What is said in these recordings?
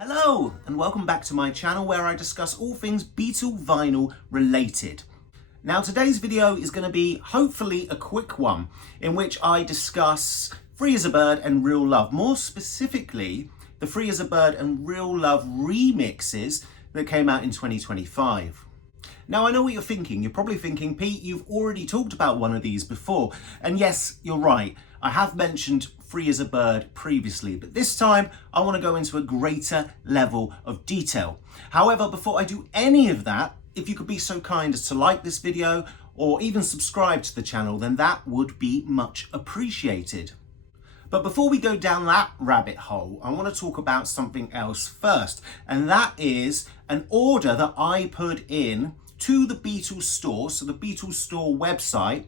Hello and welcome back to my channel where I discuss all things Beatle vinyl related. Now today's video is going to be hopefully a quick one in which I discuss Free as a Bird and Real Love, more specifically the Free as a Bird and Real Love remixes that came out in 2025. Now I know what you're thinking. You're probably thinking, Pete, you've already talked about one of these before. And yes, you're right. I have mentioned Free as a Bird previously, but this time I want to go into a greater level of detail. However, before I do any of that, if you could be so kind as to like this video or even subscribe to the channel, then that would be much appreciated. But before we go down that rabbit hole, I want to talk about something else first, and that is an order that I put in to the Beatles store, so the Beatles store website,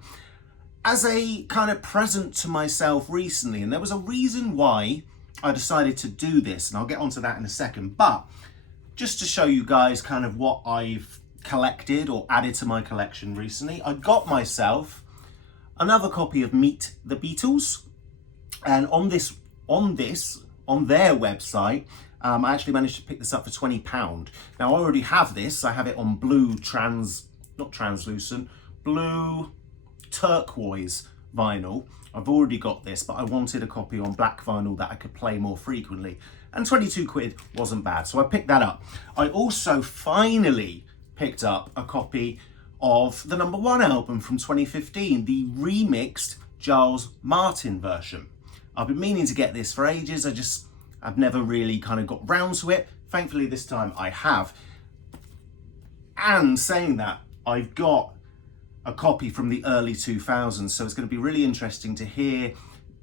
as a kind of present to myself recently. And there was a reason why I decided to do this, and I'll get onto that in a second. But just to show you guys kind of what I've collected or added to my collection recently, I got myself another copy of Meet the Beatles. And on their website, I actually managed to pick this up for £20. Now I already have this. I have it on blue blue turquoise vinyl. I've already got this, but I wanted a copy on black vinyl that I could play more frequently. And 22 quid wasn't bad, so I picked that up. I also finally picked up a copy of the number one album from 2015, the remixed Giles Martin version. I've been meaning to get this for ages. I've never really kind of got round to it. Thankfully this time I have. And saying that, I've got a copy from the early 2000s, so it's going to be really interesting to hear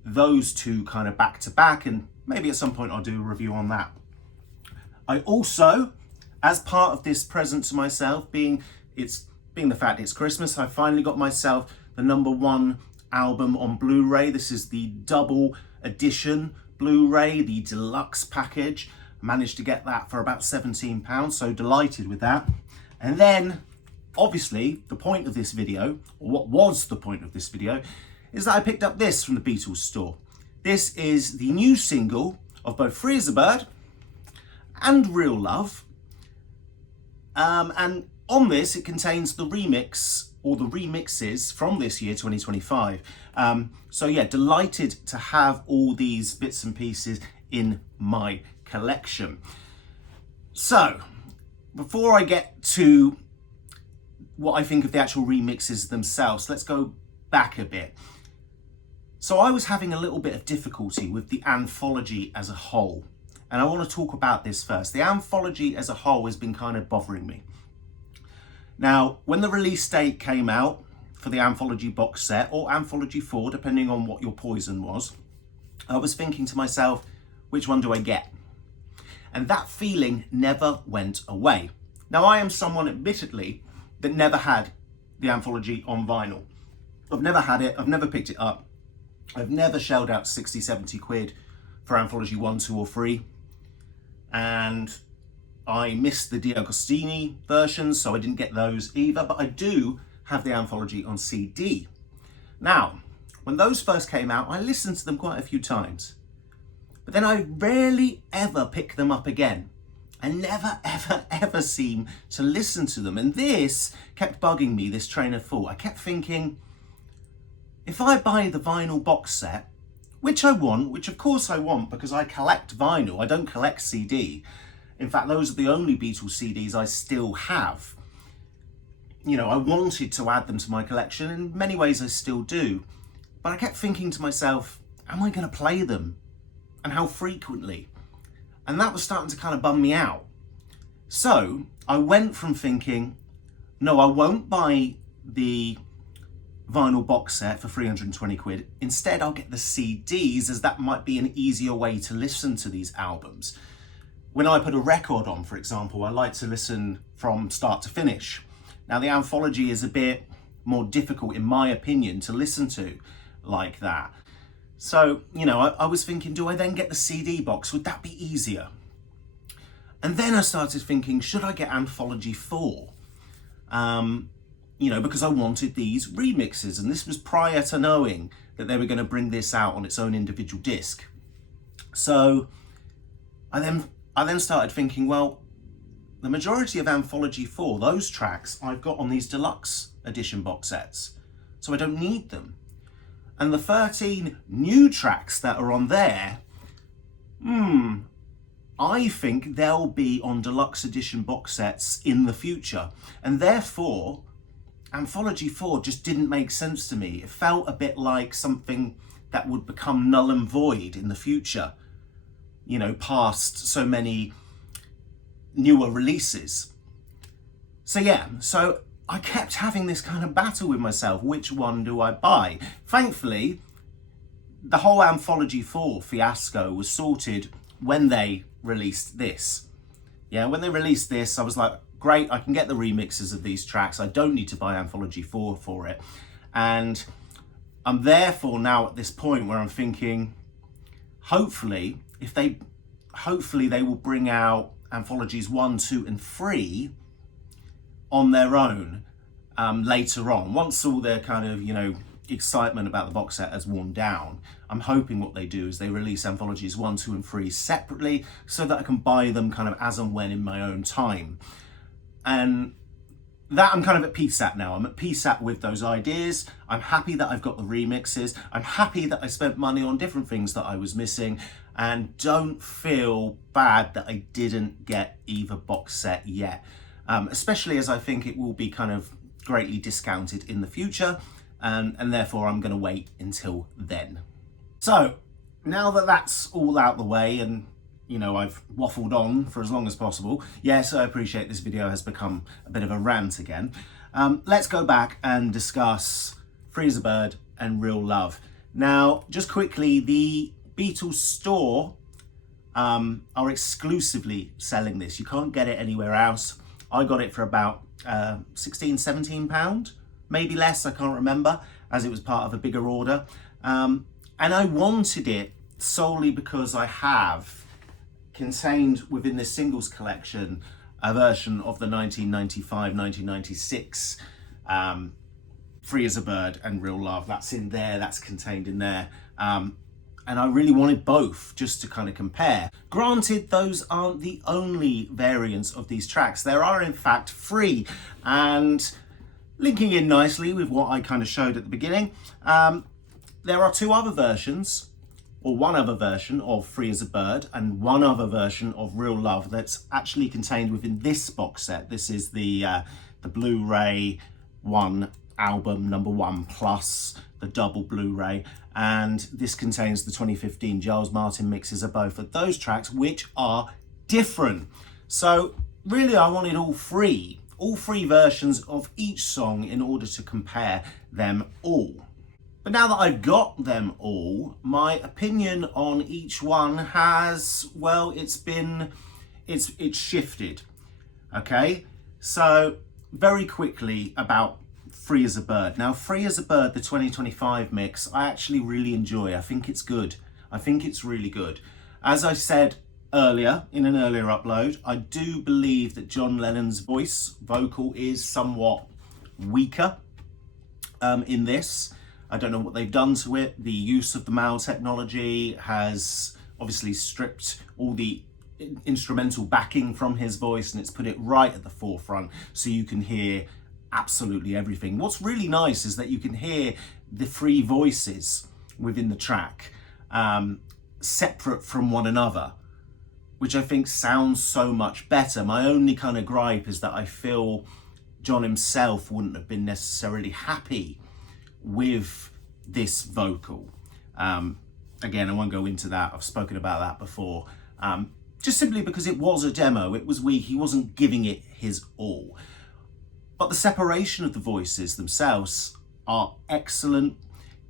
those two kind of back to back, and maybe at some point I'll do a review on that. I also, as part of this present to myself, being the fact it's Christmas, I finally got myself the number one album on Blu-ray. This is the double edition Blu-ray, the deluxe package. I managed to get that for about £17, so delighted with that. And then obviously the point of this video, or what was the point of this video, is that I picked up this from the Beatles store. This is the new single of both Free as a Bird and Real Love. And on this, it contains the remix or the remixes from this year, 2025. So yeah, delighted to have all these bits and pieces in my collection. So before I get to what I think of the actual remixes themselves, let's go back a bit. So I was having a little bit of difficulty with the Anthology as a whole, and I want to talk about this first. The Anthology as a whole has been kind of bothering me. Now, when the release date came out for the Anthology box set, or Anthology 4, depending on what your poison was, I was thinking to myself, which one do I get? And that feeling never went away. Now, I am someone, admittedly, that never had the Anthology on vinyl. I've never had it, I've never picked it up. I've never shelled out 60, 70 quid for Anthology 1, 2 or 3. And I missed the D'Agostini versions, so I didn't get those either, but I do have the Anthology on CD. Now, when those first came out, I listened to them quite a few times, but then I rarely ever pick them up again. I never, ever seem to listen to them. And this kept bugging me, this train of thought. I kept thinking, if I buy the vinyl box set, which I want, which of course I want because I collect vinyl, I don't collect CD. In fact, those are the only Beatles CDs I still have. You know, I wanted to add them to my collection. In many ways, I still do. But I kept thinking to myself, am I going to play them? And how frequently? And that was starting to kind of bum me out. So I went from thinking, no, I won't buy the vinyl box set for 320 quid. Instead, I'll get the CDs, as that might be an easier way to listen to these albums. When I put a record on, for example, I like to listen from start to finish. Now, the Anthology is a bit more difficult, in my opinion, to listen to like that. So, you know, I was thinking, do I then get the CD box? Would that be easier? And then I started thinking, should I get Anthology 4? You know, because I wanted these remixes, and this was prior to knowing that they were going to bring this out on its own individual disc. So I I then started thinking, well, the majority of Anthology 4, those tracks I've got on these deluxe edition box sets, so I don't need them. And the 13 new tracks that are on there, I think they'll be on deluxe edition box sets in the future. And therefore, Anthology 4 just didn't make sense to me. It felt a bit like something that would become null and void in the future, you know, past so many newer releases. So yeah, so I kept having this kind of battle with myself. Which one do I buy? Thankfully, the whole Anthology 4 fiasco was sorted when they released this. Yeah, when they released this, I was like, great, I can get the remixes of these tracks. I don't need to buy Anthology 4 for it. And I'm therefore now at this point where I'm thinking, hopefully they will bring out Anthologies 1, 2, and 3 on their own later on. Once all their kind of, you know, excitement about the box set has worn down, I'm hoping what they do is they release Anthologies 1, 2, and 3 separately so that I can buy them kind of as and when in my own time. And that I'm kind of at peace at now. I'm at peace at with those ideas. I'm happy that I've got the remixes. I'm happy that I spent money on different things that I was missing, and don't feel bad that I didn't get either box set yet. Especially as I think it will be kind of greatly discounted in the future, and therefore I'm going to wait until then. So now that that's all out the way, and you know, I've waffled on for as long as possible. Yes, I appreciate this video has become a bit of a rant again. Let's go back and discuss Free as a Bird and Real Love. Now, just quickly, the Beatles store are exclusively selling this. You can't get it anywhere else. I got it for about £16-17, maybe less, I can't remember, as it was part of a bigger order. And I wanted it solely because I have contained within this singles collection a version of the 1995-1996 Free as a Bird and Real Love. That's in there, that's contained in there. And I really wanted both just to kind of compare. Granted, those aren't the only variants of these tracks. There are in fact 3, and linking in nicely with what I kind of showed at the beginning, there are 2 other versions, or one other version of Free as a Bird and one other version of Real Love that's actually contained within this box set. This is the Blu-ray 1 album number 1 plus the double Blu-ray, and this contains the 2015 Giles Martin mixes of both of those tracks, which are different. So really I wanted all three versions of each song in order to compare them all. But now that I've got them all, my opinion on each one has, well, it's shifted. Okay, so very quickly about Free as a Bird. Now, Free as a Bird, the 2025 mix, I actually really enjoy. I think it's good. I think it's really good. As I said earlier, in an earlier upload, I do believe that John Lennon's vocal is somewhat weaker in this. I don't know what they've done to it. The use of the MAL technology has obviously stripped all the instrumental backing from his voice, and it's put it right at the forefront so you can hear absolutely everything. What's really nice is that you can hear the 3 voices within the track separate from one another, which I think sounds so much better. My only kind of gripe is that I feel John himself wouldn't have been necessarily happy with this vocal. Again, I won't go into that. I've spoken about that before. Just simply because it was a demo, it was weak. He wasn't giving it his all. But the separation of the voices themselves are excellent.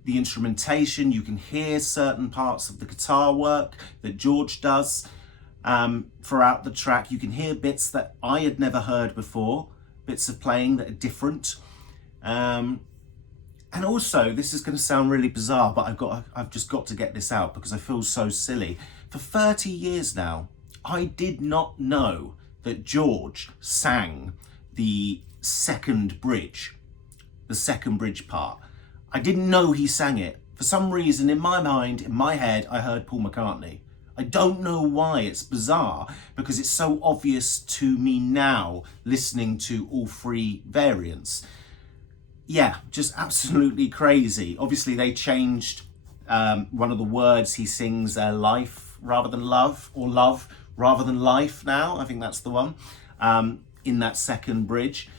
The instrumentation, you can hear certain parts of the guitar work that George does throughout the track. You can hear bits that I had never heard before, bits of playing that are different. And also, this is going to sound really bizarre, but I've just got to get this out because I feel so silly. For 30 years now, I did not know that George sang the second bridge part. I didn't know he sang it. For some reason, in my mind, in my head, I heard Paul McCartney. I don't know why. It's bizarre because it's so obvious to me now listening to all three variants. Yeah, just absolutely crazy. Obviously, they changed one of the words. He sings life rather than love, or love rather than life now. I think that's the one in that second bridge.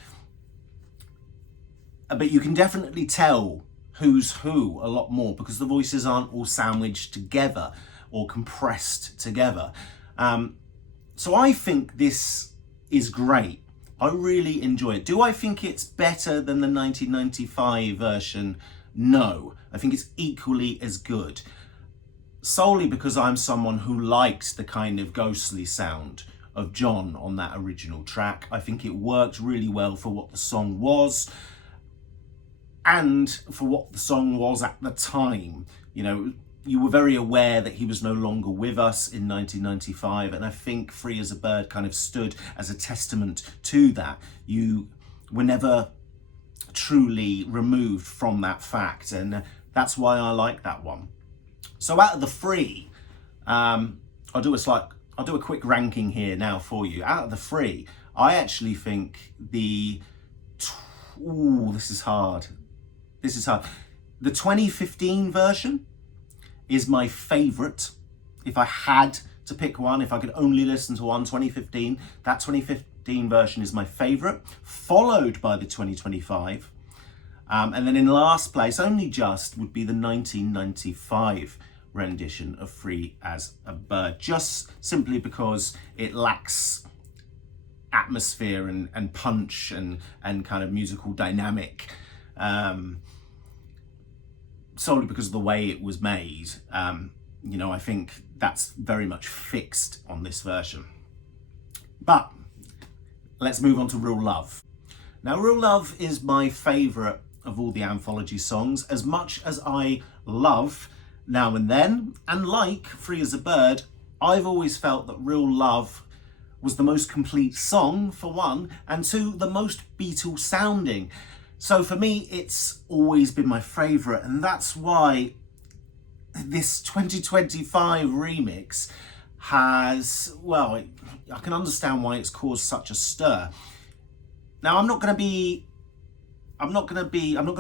But you can definitely tell who's who a lot more because the voices aren't all sandwiched together or compressed together. So I think this is great. I really enjoy it. Do I think it's better than the 1995 version? No. I think it's equally as good. Solely because I'm someone who liked the kind of ghostly sound of John on that original track. I think it worked really well for what the song was and for what the song was at the time. You know, you were very aware that he was no longer with us in 1995, and I think Free as a Bird kind of stood as a testament to that. You were never truly removed from that fact, and that's why I like that one. So out of the three, I'll do a quick ranking here now for you. Out of the three, I actually think this is hard. The 2015 version is my favourite. If I had to pick one, if I could only listen to one, 2015, that 2015 version is my favourite, followed by the 2025. And then in last place, only just, would be the 1995 rendition of Free as a Bird, just simply because it lacks atmosphere and punch and kind of musical dynamic. Solely because of the way it was made. You know, I think that's very much fixed on this version. But let's move on to Real Love. Now, Real Love is my favourite of all the Anthology songs. As much as I love Now and Then and like Free as a Bird, I've always felt that Real Love was the most complete song, for one, and two, the most Beatles sounding. So for me, it's always been my favourite, and that's why this 2025 remix has, well, I can understand why it's caused such a stir. Now, I'm not going to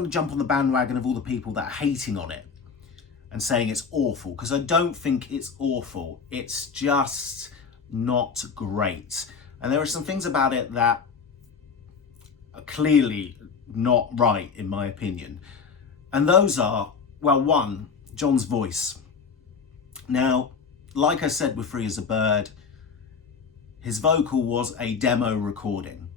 jump on the bandwagon of all the people that are hating on it and saying it's awful, because I don't think it's awful. It's just not great. And there are some things about it that are clearly not right, in my opinion. And those are, well, one, John's voice. Now, like I said with Free as a Bird, his vocal was a demo recording.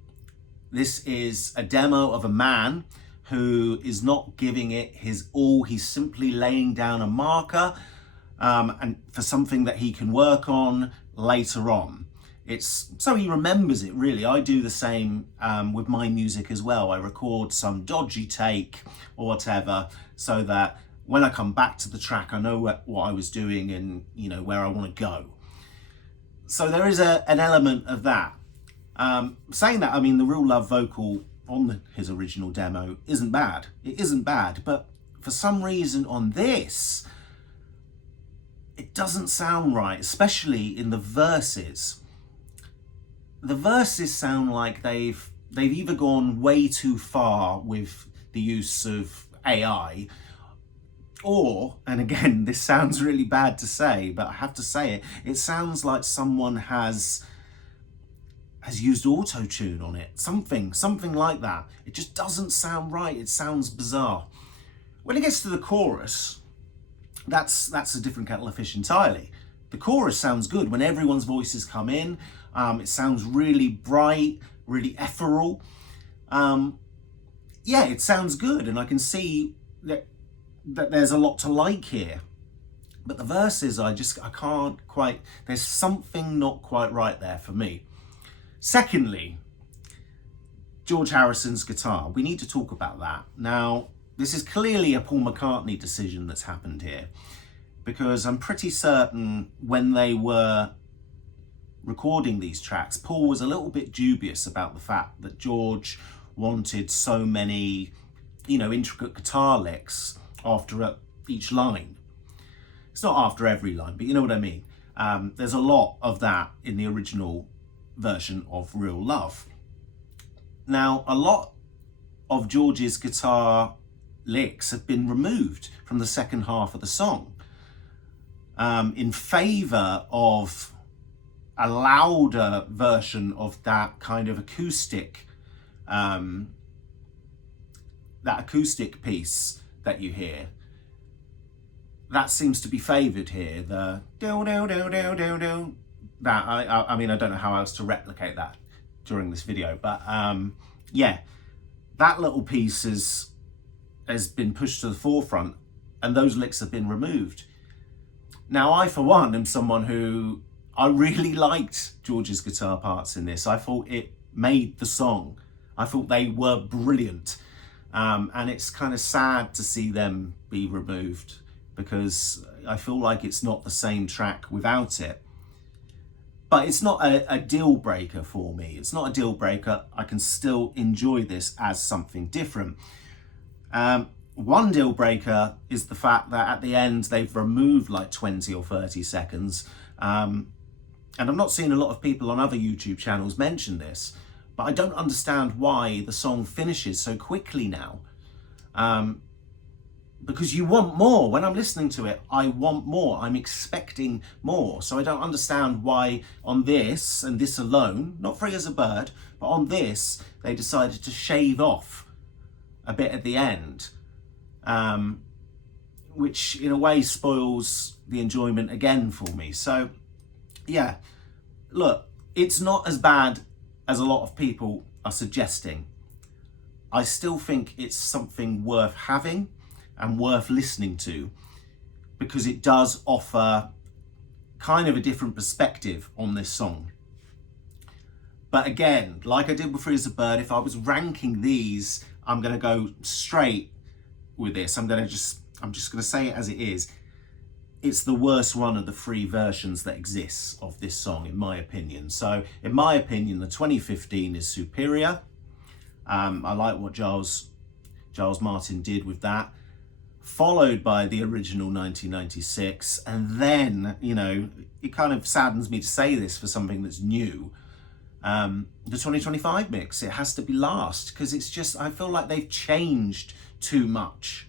This is a demo of a man who is not giving it his all. He's simply laying down a marker and for something that he can work on later on. It's so he remembers it, really. I do the same with my music as well. I record some dodgy take or whatever so that when I come back to the track, I know what I was doing and, you know, where I want to go. So there is an element of that. Saying that, I mean, the Real Love vocal on his original demo isn't bad. It isn't bad, but for some reason on this, it doesn't sound right, especially in the verses. The verses sound like they've either gone way too far with the use of AI, or, and again, this sounds really bad to say, but I have to say it, it sounds like someone has used auto-tune on it. Something like that. It just doesn't sound right. It sounds bizarre. When it gets to the chorus, that's a different kettle of fish entirely. The chorus sounds good when everyone's voices come in. It sounds really bright, really ethereal. Yeah, it sounds good, and I can see that there's a lot to like here. But the verses, I can't quite, there's something not quite right there for me. Secondly, George Harrison's guitar. We need to talk about that. Now, this is clearly a Paul McCartney decision that's happened here, because I'm pretty certain when they were recording these tracks, Paul was a little bit dubious about the fact that George wanted so many, you know, intricate guitar licks after each line. It's not after every line, but you know what I mean. There's a lot of that in the original version of Real Love. Now, a lot of George's guitar licks have been removed from the second half of the song in favour of a louder version of that kind of acoustic, that acoustic piece that you hear. That seems to be favoured here. The do do do do do do. That I mean, I don't know how else to replicate that during this video, but yeah, that little piece has been pushed to the forefront, and those licks have been removed. Now, I for one am someone who I really liked George's guitar parts in this. I thought it made the song. I thought they were brilliant, and it's kind of sad to see them be removed, because I feel like it's not the same track without it. But it's not a deal breaker for me. It's not a deal breaker. I can still enjoy this as something different. One deal breaker is the fact that at the end they've removed like 20 or 30 seconds. And I'm not seeing a lot of people on other YouTube channels mention this, but I don't understand why the song finishes so quickly now. Because you want more. When I'm listening to it, I want more. I'm expecting more. So I don't understand why on this, and this alone, not Free as a Bird, but on this, they decided to shave off a bit at the end, which in a way spoils the enjoyment again for me. So yeah, look, it's not as bad as a lot of people are suggesting. I still think it's something worth having and worth listening to, because it does offer kind of a different perspective on this song. But again, like I did with Free as a Bird, if I was ranking these, I'm going to go straight with this. I'm just going to say it as it is. It's the worst one of the 3 versions that exists of this song, in my opinion. So in my opinion, the 2015 is superior. I like what Giles Martin did with that, followed by the original 1996. And then, you know, it kind of saddens me to say this for something that's new, the 2025 mix. It has to be last, because it's just, I feel like they've changed too much.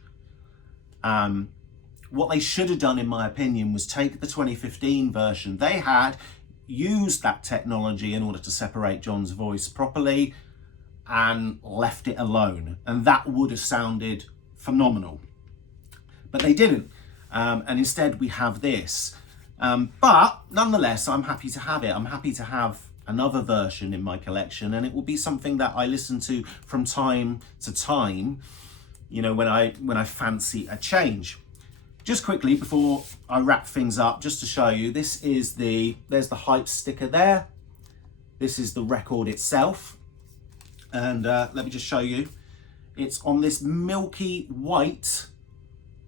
What they should have done, in my opinion, was take the 2015 version they had, used that technology in order to separate John's voice properly, and left it alone. And that would have sounded phenomenal. But they didn't. And instead we have this. But nonetheless, I'm happy to have it. I'm happy to have another version in my collection, and it will be something that I listen to from time to time, you know, when I fancy a change. Just quickly before I wrap things up, just to show you, there's the hype sticker there. This is the record itself. And let me just show you. It's on this milky white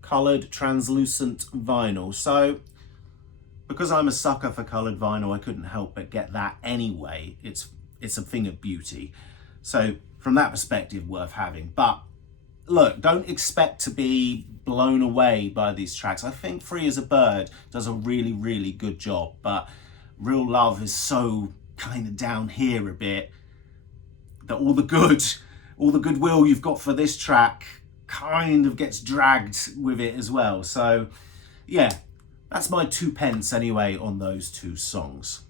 coloured translucent vinyl. So because I'm a sucker for coloured vinyl, I couldn't help but get that anyway. It's a thing of beauty. So from that perspective, worth having. But look, don't expect to be blown away by these tracks. I think Free as a Bird does a really, really good job, but Real Love is so kind of down here a bit that all the goodwill you've got for this track kind of gets dragged with it as well. So yeah, that's my 2 pence anyway on those 2 songs.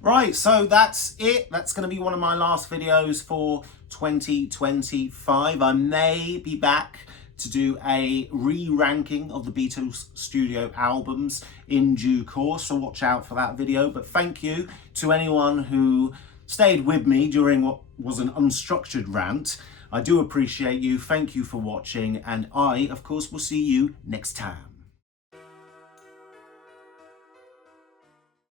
Right, so that's it. That's going to be one of my last videos for 2025. I may be back to do a re-ranking of the Beatles studio albums in due course, so watch out for that video. But thank you to anyone who stayed with me during what was an unstructured rant. I do appreciate you. Thank you for watching, and I, of course, will see you next time.